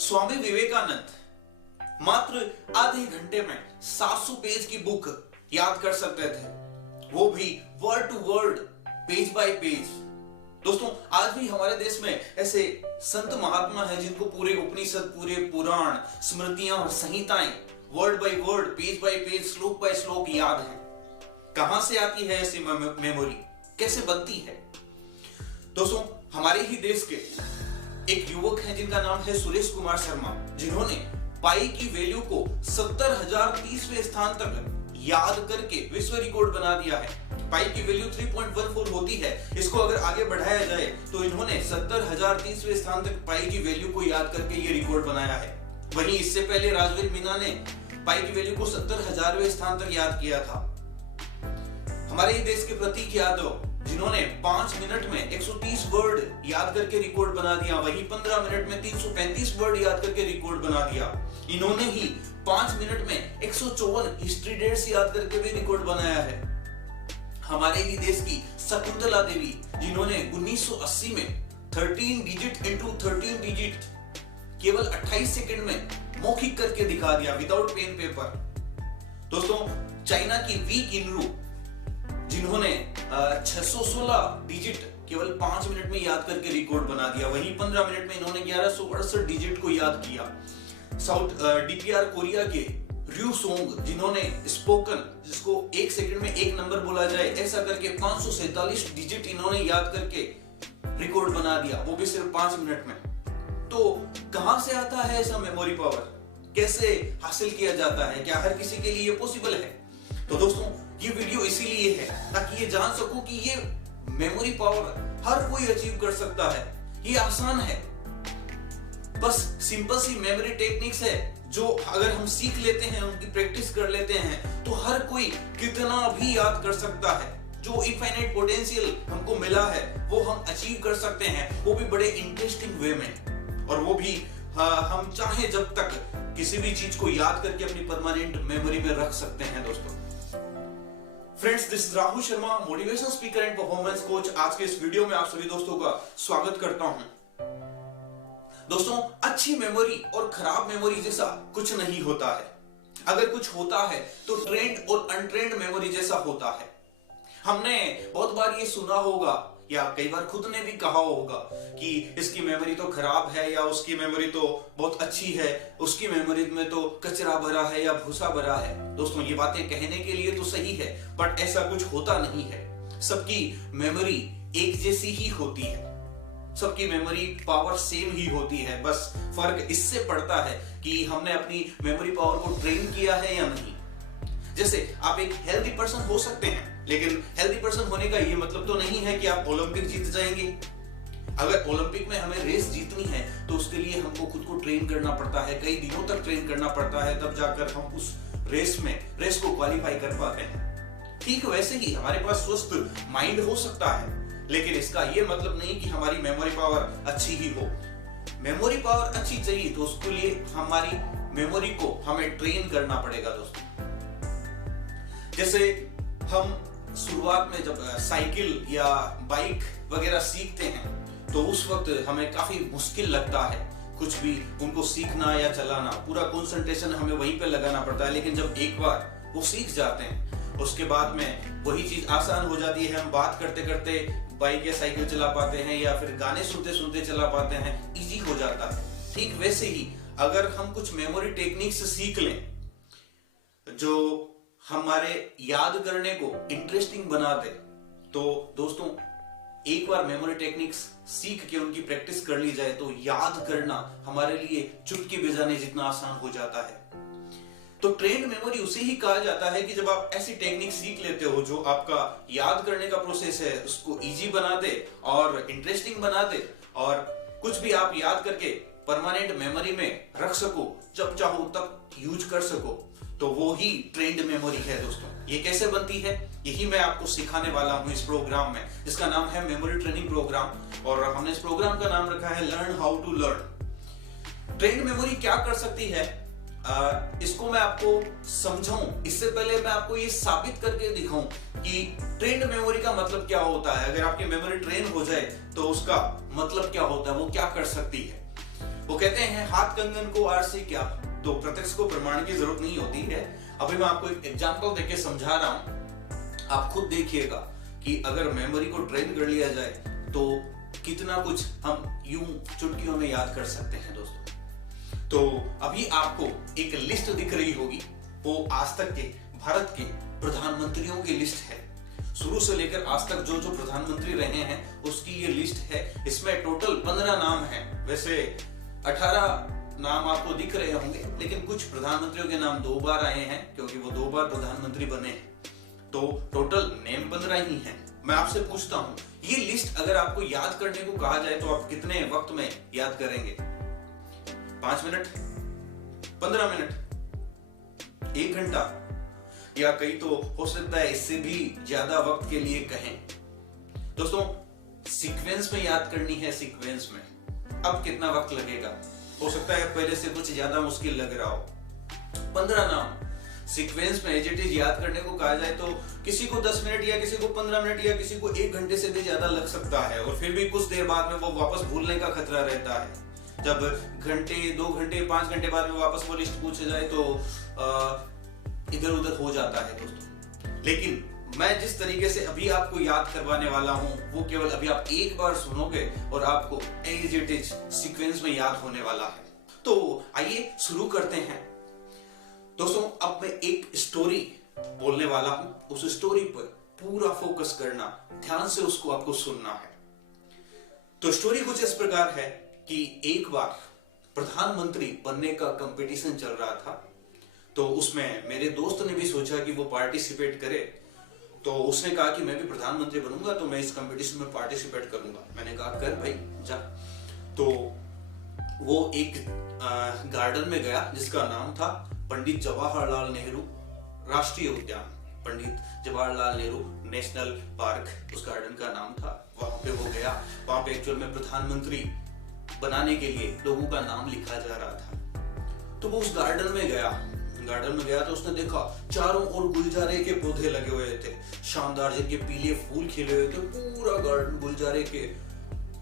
स्वामी विवेकानंद मात्र आधे घंटे में 700 पेज की बुक याद कर सकते थे, वो भी word to word, page by page. दोस्तों, आज भी हमारे देश में ऐसे संत महात्मा हैं जिनको पूरे उपनिषद, पूरे पुराण, स्मृतियां और संहिताएं word by word, page by page, shloka by shloka याद है। कहां से आती है ऐसी मेमोरी, कैसे बनती है? दोस्तों, हमारे ही देश के एक युवक हैं जिनका नाम है सुरेश कुमार शर्मा, जिन्होंने पाई की वैल्यू को 70,030वें स्थान तक याद करके विश्व रिकॉर्ड बना दिया है। पाई की वैल्यू 3.14 होती है। इसको अगर आगे बढ़ाया जाए तो इन्होंने 70,030वें स्थान तक पाई की वैल्यू को याद करके ये रिकॉर्ड बनाया है। वहीं इससे पहले राजवीर मीना ने पाई की वैल्यू को 70,000वें स्थान तक याद किया था। हमारे ही देश के प्रतीक यादव, जिन्होंने 5 मिनट में 130 वर्ड याद करके रिकॉर्ड बना दिया, वहीं 15 मिनट में 335 वर्ड याद करके रिकॉर्ड बना दिया। इन्होंने ही 5 मिनट में 154 हिस्ट्री डेट्स याद करके भी रिकॉर्ड बनाया है। हमारे ही देश की शकुंतला देवी, जिन्होंने 1980 में 13 डिजिट इंटू 13 डिजिट केवल 28 सेकंड में मौखिक करके दिखा दिया, विदाउट पेन पेपर। दोस्तों, चाइना की वी किनरू, जिन्होंने 616 डिजिट केवल 5 मिनट में याद करके रिकॉर्ड बना दिया, वहीं 15 मिनट में इन्होंने 1168 डिजिट को याद किया। साउथ डीपीआर कोरिया के र्यू सोंग, जिन्होंने स्पोकन, जिसको 1 सेकंड में 1 नंबर बोला जाए, ऐसा करके 547 डिजिट इन्होंने याद करके रिकॉर्ड बना दिया, वो भी सिर्फ 5 मिनट में। तो कहां से आता है ऐसा मेमोरी पावर? कैसे हासिल किया जाता है? क्या हर किसी के लिए पॉसिबल है? तो दोस्तों, ये वीडियो इसीलिए है ताकि ये जान सको कि ये मेमोरी पावर हर कोई अचीव कर सकता है। ये आसान है, बस सिंपल सी मेमोरी टेक्निक्स है जो अगर हम सीख लेते हैं, उनकी प्रैक्टिस कर लेते हैं, तो हर कोई कितना भी याद कर सकता है। जो इनफाइनाइट पोटेंशियल हमको मिला है वो हम अचीव कर सकते हैं, वो भी बड़े इंटरेस्टिंग वे में, और वो भी हम चाहे जब तक किसी भी चीज को याद करके अपनी परमानेंट मेमोरी में रख सकते हैं। दोस्तों, friends, this is Rahul Sharma, motivational speaker and performance coach. आज के इस वीडियो में आप सभी दोस्तों का स्वागत करता हूं। दोस्तों, अच्छी मेमोरी और खराब मेमोरी जैसा कुछ नहीं होता है। अगर कुछ होता है तो ट्रेंड और अनट्रेंड मेमोरी जैसा होता है। हमने बहुत बार ये सुना होगा या कई बार खुद ने भी कहा होगा कि इसकी मेमोरी तो खराब है, या उसकी मेमोरी तो बहुत अच्छी है, उसकी मेमोरी में तो कचरा भरा है या भूसा भरा है। दोस्तों, ये बातें कहने के लिए तो सही है, बट ऐसा कुछ होता नहीं है। सबकी मेमोरी एक जैसी ही होती है, सबकी मेमोरी पावर सेम ही होती है। बस फर्क इससे पड़ता है कि हमने अपनी मेमोरी पावर को ट्रेन किया है या नहीं। जैसे आप एक हेल्दी पर्सन हो सकते हैं, लेकिन हेल्दी पर्सन होने का ये मतलब तो नहीं है कि आप ओलंपिक जीत जाएंगे। अगर ओलंपिक में हमें रेस जीतनी है तो उसके लिए हमको खुद को ट्रेन करना पड़ता है, कई दिनों तक ट्रेन करना पड़ता है, तब जाकर हम उस रेस को क्वालिफाई कर पाते हैं। ठीक वैसे ही हमारे पास स्वस्थ माइंड हो सकता है, लेकिन इसका ये मतलब नहीं कि हमारी मेमोरी पावर अच्छी ही हो। मेमोरी पावर अच्छी चाहिए तो उसके लिए हमारी मेमोरी को हमें ट्रेन करना पड़ेगा। दोस्तों, जैसे हम शुरुआत में जब साइकिल या बाइक वगैरह सीखते हैं तो उस वक्त हमें काफी मुश्किल लगता है कुछ भी उनको सीखना या चलाना, पूरा कंसंट्रेशन हमें वहीं पे लगाना पड़ता है। लेकिन जब एक बार वो सीख जाते हैं, उसके बाद में वही चीज आसान हो जाती है। हम बात करते करते बाइक या साइकिल चला पाते हैं, या फिर गाने सुनते सुनते चला पाते हैं, इजी हो जाता है। ठीक वैसे ही अगर हम कुछ मेमोरी टेक्निक्स सीख लें जो हमारे याद करने को इंटरेस्टिंग बना दे, तो दोस्तों, एक बार मेमोरी टेक्निक्स सीख के उनकी प्रैक्टिस कर ली जाए तो याद करना हमारे लिए चुटकी बजाने जितना आसान हो जाता है। तो ट्रेंड मेमोरी उसे ही कहा जाता है कि जब आप ऐसी टेक्निक सीख लेते हो जो आपका याद करने का प्रोसेस है उसको इजी बना दे और इंटरेस्टिंग बना दे, और कुछ भी आप याद करके परमानेंट मेमोरी में रख सको, जब चाहो तब यूज कर सको, तो वो ही ट्रेंड मेमोरी है। दोस्तों, ये कैसे बनती है, यही मैं आपको सिखाने वाला हूं इस प्रोग्राम में, जिसका नाम है मेमोरी ट्रेनिंग प्रोग्राम, और हमने इस प्रोग्राम का नाम रखा है learn how to learn. Trained memory क्या कर सकती है? इसको मैं आपको समझाऊं इससे पहले मैं आपको ये साबित करके दिखाऊं कि ट्रेंड मेमोरी का मतलब क्या होता है। अगर आपकी मेमोरी ट्रेन हो जाए तो उसका मतलब क्या होता है, वो क्या कर सकती है। वो कहते हैं हाथ कंगन को आर से क्या, तो प्रत्यक्ष को प्रमाण की जरूरत नहीं होती है। अभी मैं आपको एक एग्जांपल देके समझा रहा हूं, आप खुद देखिएगा कि अगर मेमोरी को ट्रेन कर लिया जाए तो कितना कुछ हम यूं चुटकियों में याद कर सकते हैं दोस्तों। तो अभी आपको एक लिस्ट दिख रही होगी, वो आज तक के भारत के प्रधानमंत्रियों की लिस्ट है। शुरू से लेकर आज तक जो जो प्रधानमंत्री रहे हैं उसकी ये लिस्ट है। इसमें टोटल 15 नाम है। वैसे 18 नाम आपको दिख रहे होंगे, लेकिन कुछ प्रधानमंत्रियों के नाम 2 बार आए हैं क्योंकि वो 2 बार प्रधानमंत्री बने हैं। तो टोटल नेम 15 ही हैं। मैं आपसे पूछता हूं, ये लिस्ट अगर आपको याद करने को कहा जाए तो आप कितने वक्त में याद करेंगे? 5 मिनट, 15 मिनट, 1 घंटा, या कई तो हो सकता है इससे भी ज्यादा वक्त के लिए कहें। दोस्तों सीक्वेंस में याद करनी है, सीक्वेंस में अब कितना वक्त लगेगा? हो सकता है पहले से कुछ ज्यादा मुश्किल लग रहा हो। 15 नाम सीक्वेंस में एज इट इज याद करने को कहा जाए तो किसी को 10 मिनट या किसी को 15 मिनट या किसी को 1 घंटे से भी ज्यादा लग सकता है। और फिर भी कुछ देर बाद में वो वापस भूलने का खतरा रहता है। जब घंटे, 2 घंटे, 5 घंटे बाद में वापस वो लिस्ट पूछे जाए तो इधर उधर हो जाता है दोस्तों। लेकिन मैं जिस तरीके से अभी आपको याद करवाने वाला हूं वो केवल अभी आप एक बार सुनोगे और आपको एज इट इज सीक्वेंस में याद होने वाला है। तो आइए शुरू करते हैं दोस्तों। अब मैं एक स्टोरी बोलने वाला हूं, उस स्टोरी पर पूरा फोकस करना, ध्यान से उसको आपको सुनना है। तो स्टोरी कुछ इस प्रकार है कि एक बार प्रधानमंत्री बनने का कंपटीशन चल रहा था। तो उसमें मेरे दोस्त ने भी सोचा कि वो पार्टिसिपेट करे। तो उसने कहा कि मैं भी प्रधानमंत्री बनूंगा तो मैं इस कंपटीशन में पार्टिसिपेट करूंगा। मैंने कहा कर भाई जा। तो वो एक गार्डन में गया जिसका नाम था पंडित जवाहरलाल नेहरू राष्ट्रीय उद्यान, पंडित जवाहरलाल नेहरू नेशनल पार्क उस गार्डन का नाम था। वहां पे वो गया। वहां पे एक्चुअल में प्रधानमंत्री बनाने के लिए लोगों का नाम लिखा जा रहा था। तो वो उस गार्डन में गया। गार्डन में गया तो उसने देखा चारों ओर गुलजारे के पौधे लगे हुए थे, शानदार, जिनके पीले फूल खिले हुए थे। पूरा गार्डन गुलजारे के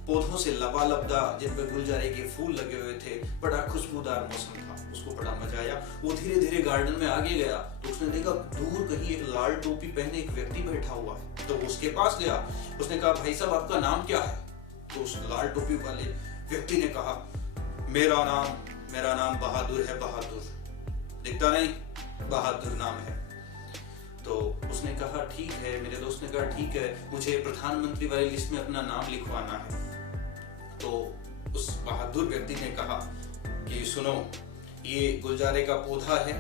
पौधों से लबालब था, जिन पे गुलजारे के फूल लगे हुए थे। बड़ा खुशबूदार मौसम था, उसको बड़ा मजा आया। वो धीरे धीरे गार्डन में आगे गया तो उसने देखा दूर कहीं एक लाल टोपी पहने एक व्यक्ति बैठा हुआ है। तो उसके पास गया। उसने कहा भाई साहब आपका नाम क्या है? तो उस लाल टोपी वाले व्यक्ति ने कहा मेरा नाम बहादुर है, बहादुर। दिखता नहीं, बहादुर नाम है। तो उसने कहा ठीक है। मेरे दोस्त ने कहा ठीक है, मुझे प्रधानमंत्री वाली लिस्ट में अपना नाम लिखवाना है। तो उस बहादुर व्यक्ति ने कहा कि सुनो, ये गुलजारे का पौधा है,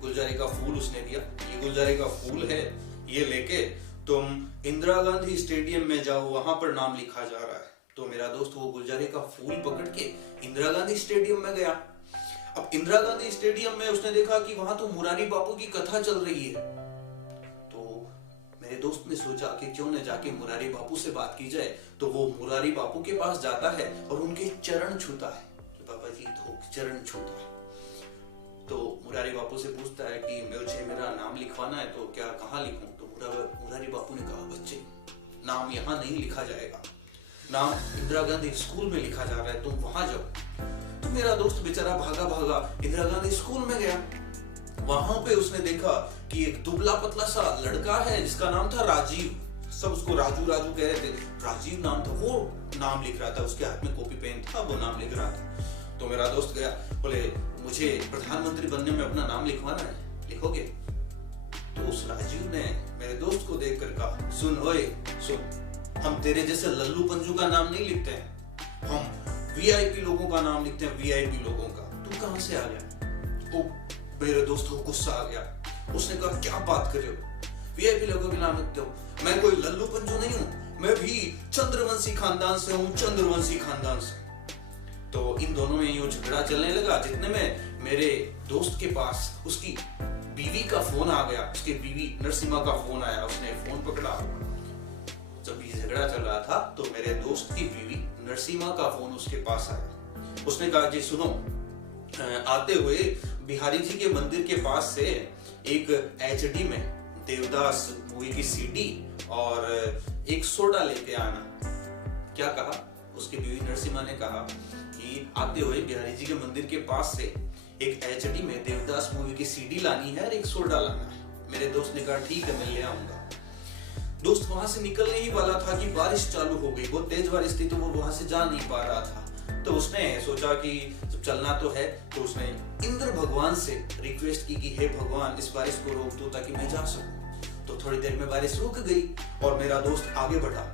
गुलजारे का फूल उसने दिया। ये गुलजारे का फूल है, ये लेके तुम इंदिरा गांधी स्टेडियम में जाओ, वहां पर नाम लिखा जा रहा है। तो मेरा दोस्त वो गुलजारे का फूल पकड़ के इंदिरा गांधी स्टेडियम में गया। अब इंदिरा गांधी स्टेडियम में उसने देखा कि वहां तो मुरारी बापू की कथा चल रही है। तो मेरे दोस्त ने सोचा कि क्यों न जाके मुरारी बापू से बात की जाए। तो वो मुरारी बापू के पास जाता है और उनके चरण छूता है कि बाबा जी धोख चरण छूता है। तो मुरारी बापू से पूछता है कि मुझे मेरा नाम लिखवाना है, तो क्या कहाँ लिखूं? तो मुरारी बापू ने कहा बच्चे, नाम यहाँ नहीं लिखा जाएगा, नाम इंदिरा गांधी स्कूल में लिखा जा रहा है, तुम वहां जाओ। तो मेरा दोस्त बेचारा भागा भागा इंदिरा गांधी स्कूल में गया। वहां पे उसने देखा कि एक दुबला पतला सा लड़का है जिसका नाम था राजीव। सब उसको राजू राजू कह रहे थे। राजीव नाम था। वो नाम लिख रहा था, उसके हाथ में कॉपी पेन था, वो नाम लिख रहा था। तो मेरा दोस्त गया, बोले मुझे प्रधानमंत्री बनने में अपना नाम लिखवाना है, लिखोगे? तो उस राजीव ने मेरे दोस्त को देखकर कहा सुन ओए सुन, हम तेरे जैसे लल्लू पंजू का नाम नहीं लिखते हैं, हम वीआईपी लोगों का नाम लिखते हैं, वीआईपी लोगों का। तू कहां से आ गया? मेरे दोस्त को गुस्सा आ गया। उसने कहा क्या बात कर रहे हो, वीआईपी लोगों के नाम लिखते हो? मैं कोई लल्लू पंजू नहीं हूं, मैं भी चंद्रवंशी खानदान से हूं, चंद्रवंशी खानदान से। तो इन दोनों में यूं झगड़ा चलने लगा। जितने में मेरे दोस्त के पास उसकी बीवी का फोन आ गया, उसकी बीवी नरसिम्हा का फोन आया। उसने फोन पकड़ा। जब ये झगड़ा चल रहा था तो मेरे दोस्त की बीवी नरसिम्हा का फोन उसके पास आया। उसने कहा जी सुनो, आते हुए बिहारी जी के मंदिर के पास से एक एचडी में देवदास मूवी की सीडी और एक सोडा लेके आना। क्या कहा? उसकी बीवी नरसिम्हा ने कहा कि आते हुए बिहारी जी के मंदिर के पास से एक एचडी में देवदास मूवी की सीडी लानी है और एक सोडा लाना है। मेरे दोस्त ने कहा ठीक है, मैं ले आऊंगा। दोस्त वहां से निकलने ही वाला था कि बारिश चालू हो गई, बहुत तेज बारिश थी, तो वो वहां से जा नहीं पा रहा था। तो उसने सोचा कि जब चलना तो है, तो उसने इंद्र भगवान से रिक्वेस्ट की कि हे भगवान, इस बारिश को रोक दो ताकि मैं जा सकूं। तो थोड़ी देर में बारिश रुक गई और मेरा दोस्त आगे बढ़ा।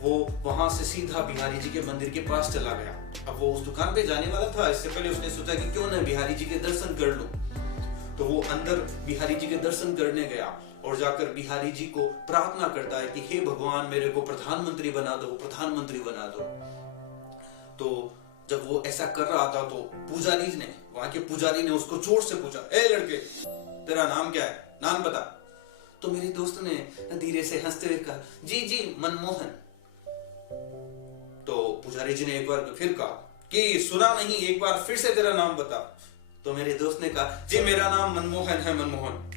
वो वहां से सीधा बिहारी जी के मंदिर के पास चला गया। अब वो उस दुकान पे जाने वाला था, इससे पहले उसने सोचा कि क्यों न बिहारी जी के दर्शन कर लूं। तो वो अंदर बिहारी जी के दर्शन करने गया और जाकर बिहारी जी को प्रार्थना करता है कि हे भगवान, मेरे को प्रधानमंत्री बना दो, प्रधानमंत्री बना दो। तो जब वो ऐसा कर रहा था तो वहां के पुजारी ने उसको जोर से पूछा, ए लड़के, तेरा नाम क्या है? नाम बता। तो मेरे दोस्त ने धीरे से हंसते हुए कहा, जी जी, मनमोहन। तो पुजारी जी ने एक बार फिर कहा कि सुना नहीं, एक बार फिर से तेरा नाम बता। तो मेरे दोस्त ने कहा, जी मेरा नाम मनमोहन है, मनमोहन।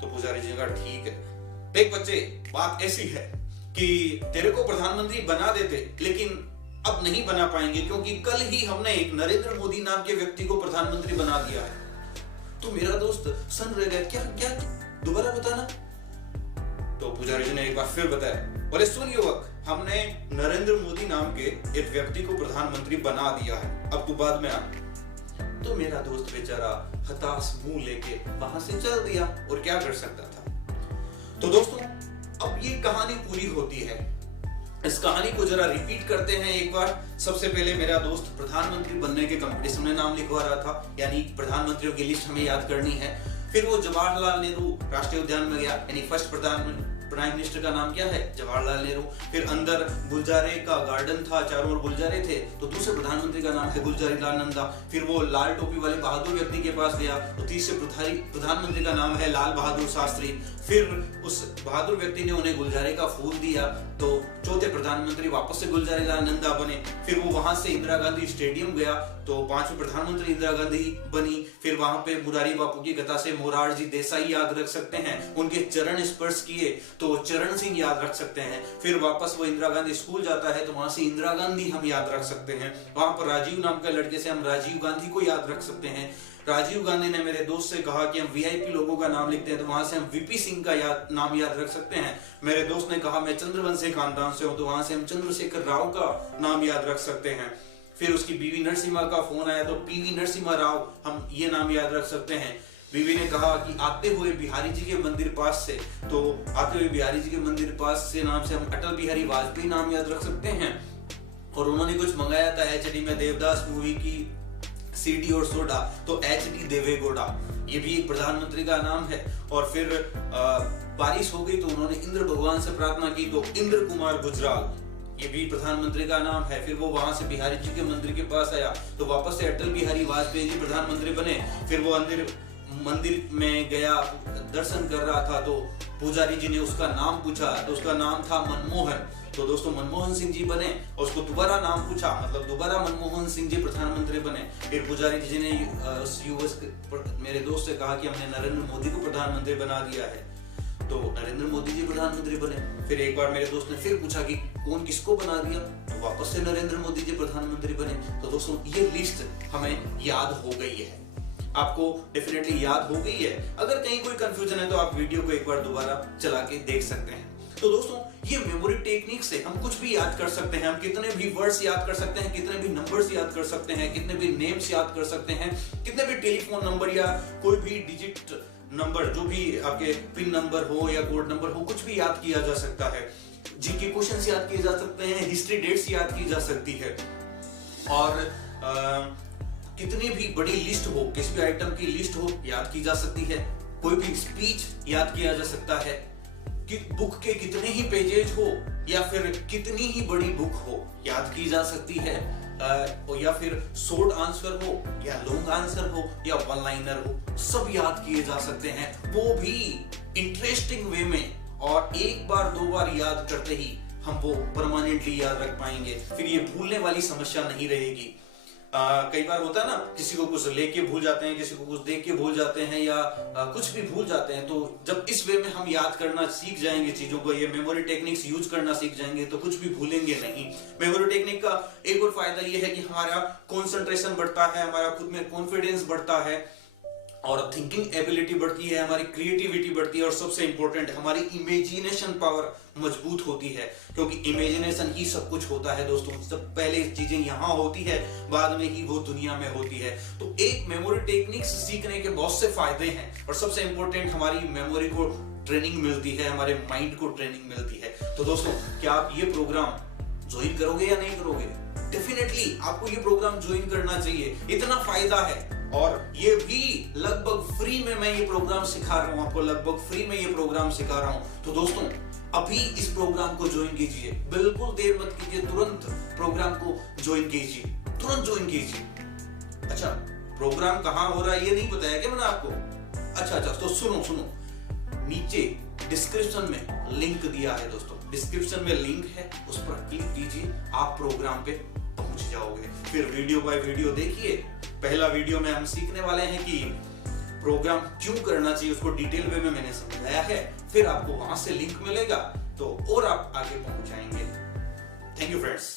तो पुजारी जी ने कहा ठीक है, देख बच्चे, बात ऐसी है कि तेरे को प्रधानमंत्री बना देते, लेकिन अब नहीं बना पाएंगे क्योंकि कल ही हमने एक नरेंद्र मोदी नाम के व्यक्ति को प्रधानमंत्री बना दिया है। तो मेरा दोस्त सन रह गया, क्या क्या दोबारा बताना। तो पुजारी जी ने एक बार फिर बताया, बोले सुन युवक, हमने नरेंद्र मोदी नाम के एक व्यक्ति को प्रधानमंत्री बना दिया है, अब तू बाद में आ। तो मेरा दोस्त बेचारा हताश मुंह लेके वहां से चल दिया, और क्या कर सकता था। तो दोस्तों, अब ये कहानी पूरी होती है। इस कहानी को जरा रिपीट करते हैं एक बार। सबसे पहले मेरा दोस्त प्रधानमंत्री बनने के कंपटीशन में नाम लिखवा रहा था, यानी प्रधानमंत्रियों की लिस्ट हमें याद करनी है। फिर वो जवाहरलाल नेहरू राष्ट्रीय उद्यान में गया, यानी फर्स्ट प्राइम मिनिस्टर का नाम क्या है? जवाहरलाल नेहरू। फिर अंदर गुलजारे का गार्डन था, चारों ओर गुलजारे थे, तो दूसरे प्रधानमंत्री का नाम है गुलजारी लाल नंदा। फिर वो लाल टोपी वाले बहादुर व्यक्ति के पास गया, तो तीसरे प्रधानमंत्री का नाम है लाल बहादुर शास्त्री। फिर उस बहादुर व्यक्ति ने उन्हें गुलजारे का फूल दिया, तो चौथे प्रधानमंत्री वापस से गुलजारी लाल नंदा बने। फिर वो वहां से इंदिरा गांधी स्टेडियम गया, तो पांचवें प्रधानमंत्री इंदिरा गांधी बनी। फिर वहां पे मुरारी बापू की कथा से मोरारजी देसाई याद रख सकते हैं, उनके चरण स्पर्श किए तो चरण सिंह याद रख सकते हैं। फिर वापस वो इंदिरा गांधी स्कूल जाता है, तो वहां से इंदिरा गांधी हम याद रख सकते हैं। वहां पर राजीव नाम के लड़के से हम राजीव गांधी को याद रख सकते हैं। राजीव गांधी ने मेरे दोस्त से कहा कि हम वीआईपी लोगों का नाम लिखते हैं, तो वहां से हम वीपी सिंह का नाम याद रख सकते हैं। मेरे दोस्त ने कहा मैं चंद्रवंशी खानदान से हूं, तो वहां से हम चंद्रशेखर राव का नाम याद रख सकते हैं। फिर उसकी बीवी नरसिम्हा का फोन आया, तो पीवी नरसिम्हा राव, हम ये नाम याद रख सकते हैं। बीवी ने कहा कि आते हुए बिहारी जी के मंदिर पास से, तो आते हुए बिहारी जी के मंदिर पास से नाम से हम अटल बिहारी वाजपेयी नाम याद रख सकते हैं। और उन्होंने कुछ मंगाया था एचडी में देवदास मूवी की सीडी और सोडा, तो एचडी देवेगौड़ा, ये भी एक प्रधानमंत्री का नाम है। और फिर बारिश हो गई, तो उन्होंने इंद्र भगवान से प्रार्थना की, तो इंद्र कुमार गुजराल, ये भी प्रधानमंत्री का नाम है। फिर वो वहां से बिहारी जी के मंदिर के पास आया, तो वापस से अटल बिहारी वाजपेयी जी प्रधानमंत्री बने। फिर वो मंदिर में गया, दर्शन कर रहा था, तो पुजारी जी ने उसका नाम पूछा, तो उसका नाम था मनमोहन। तो दोस्तों मनमोहन सिंह जी बने, और उसको दोबारा नाम पूछा, मतलब दोबारा मनमोहन सिंह जी प्रधानमंत्री बने। फिर पुजारी जी ने उस मेरे दोस्त से कहा कि हमने नरेंद्र मोदी को प्रधानमंत्री बना दिया है, तो नरेंद्र मोदी जी प्रधानमंत्री बने। फिर एक बार मेरे दोस्त ने फिर पूछा कि कौन किसको बना दिया, तो वापस से नरेंद्र मोदी जी प्रधानमंत्री बने। तो दोस्तों ये लिस्ट हमें याद हो गई है, आपको डेफिनेटली याद हो गई है। अगर कहीं कोई कंफ्यूजन है तो आप वीडियो को एक बार दोबारा चला के देख सकते हैं। तो दोस्तों ये मेमोरी टेक्निक से हम कुछ भी याद कर सकते हैं, हम कितने भी वर्ड्स याद कर सकते हैं, कितने भी नंबर्स याद कर सकते हैं, कितने भी नेम्स याद कर सकते हैं, कितने भी टेलीफोन नंबर या कोई भी डिजिट नंबर, जो भी आपके पिन नंबर हो या कोड नंबर हो, कुछ भी याद किया जा सकता है। जीके क्वेश्चंस याद किए जा सकते हैं, हिस्ट्री डेट्स याद की जा सकती है, और कितनी भी बड़ी लिस्ट हो, किसी भी आइटम की लिस्ट हो, याद की जा सकती है। कोई भी स्पीच याद किया जा सकता है, कि बुक के कितने ही पेजेज हो या फिर कितनी ही बड़ी बुक हो, याद की जा सकती है। या फिर शॉर्ट आंसर हो या लॉन्ग आंसर हो या वन लाइनर हो, सब याद किए जा सकते हैं, वो भी इंटरेस्टिंग वे में। और एक बार दो बार याद करते ही हम वो परमानेंटली याद रख पाएंगे, फिर ये भूलने वाली समस्या नहीं रहेगी। कई बार होता है ना, किसी को कुछ लेके भूल जाते हैं, किसी को कुछ देख के भूल जाते हैं, या कुछ भी भूल जाते हैं। तो जब इस वे में हम याद करना सीख जाएंगे चीजों को, ये मेमोरी टेक्निक्स यूज करना सीख जाएंगे, तो कुछ भी भूलेंगे नहीं। मेमोरी टेक्निक का एक और फायदा ये है कि हमारा कंसंट्रेशन बढ़ता है, हमारा खुद में कॉन्फिडेंस बढ़ता है, और थिंकिंग एबिलिटी बढ़ती है, हमारी क्रिएटिविटी बढ़ती है, और सबसे इंपॉर्टेंट हमारी इमेजिनेशन पावर मजबूत होती है, क्योंकि इमेजिनेशन ही सब कुछ होता है दोस्तों। सब पहले चीजें यहाँ होती है, बाद में ही वो दुनिया में होती है। तो एक मेमोरी टेक्निक्स सीखने के बहुत से फायदे हैं, और सबसे इंपॉर्टेंट हमारी मेमोरी को ट्रेनिंग मिलती है, हमारे माइंड को ट्रेनिंग मिलती है। तो दोस्तों, क्या आप ये प्रोग्राम ज्वाइन करोगे या नहीं करोगे? डेफिनेटली आपको ये प्रोग्राम ज्वाइन करना चाहिए, इतना फायदा है। और ये भी लगभग फ्री में मैं ये प्रोग्राम सिखा रहा हूं आपको, लगभग फ्री में ये प्रोग्राम सिखा रहा हूं। तो दोस्तों, अभी इस प्रोग्राम को ज्वाइन कीजिए, बिल्कुल देर मत कीजिए, तुरंत प्रोग्राम को ज्वाइन कीजिए, तुरंत ज्वाइन कीजिए। अच्छा, प्रोग्राम कहां हो रहा है ये नहीं बताया क्या मैंने आपको? अच्छा, तो सुनो, नीचे डिस्क्रिप्शन में लिंक दिया है दोस्तों, डिस्क्रिप्शन में लिंक है, उस पर क्लिक कीजिए, आप प्रोग्राम पे पहुंच जाओगे। फिर वीडियो बाय वीडियो देखिए। पहला वीडियो में हम सीखने वाले हैं कि प्रोग्राम क्यों करना चाहिए, उसको डिटेल वे में मैंने समझाया है। फिर आपको वहां से लिंक मिलेगा, तो और आप आगे पहुंच जाएंगे। Thank you friends.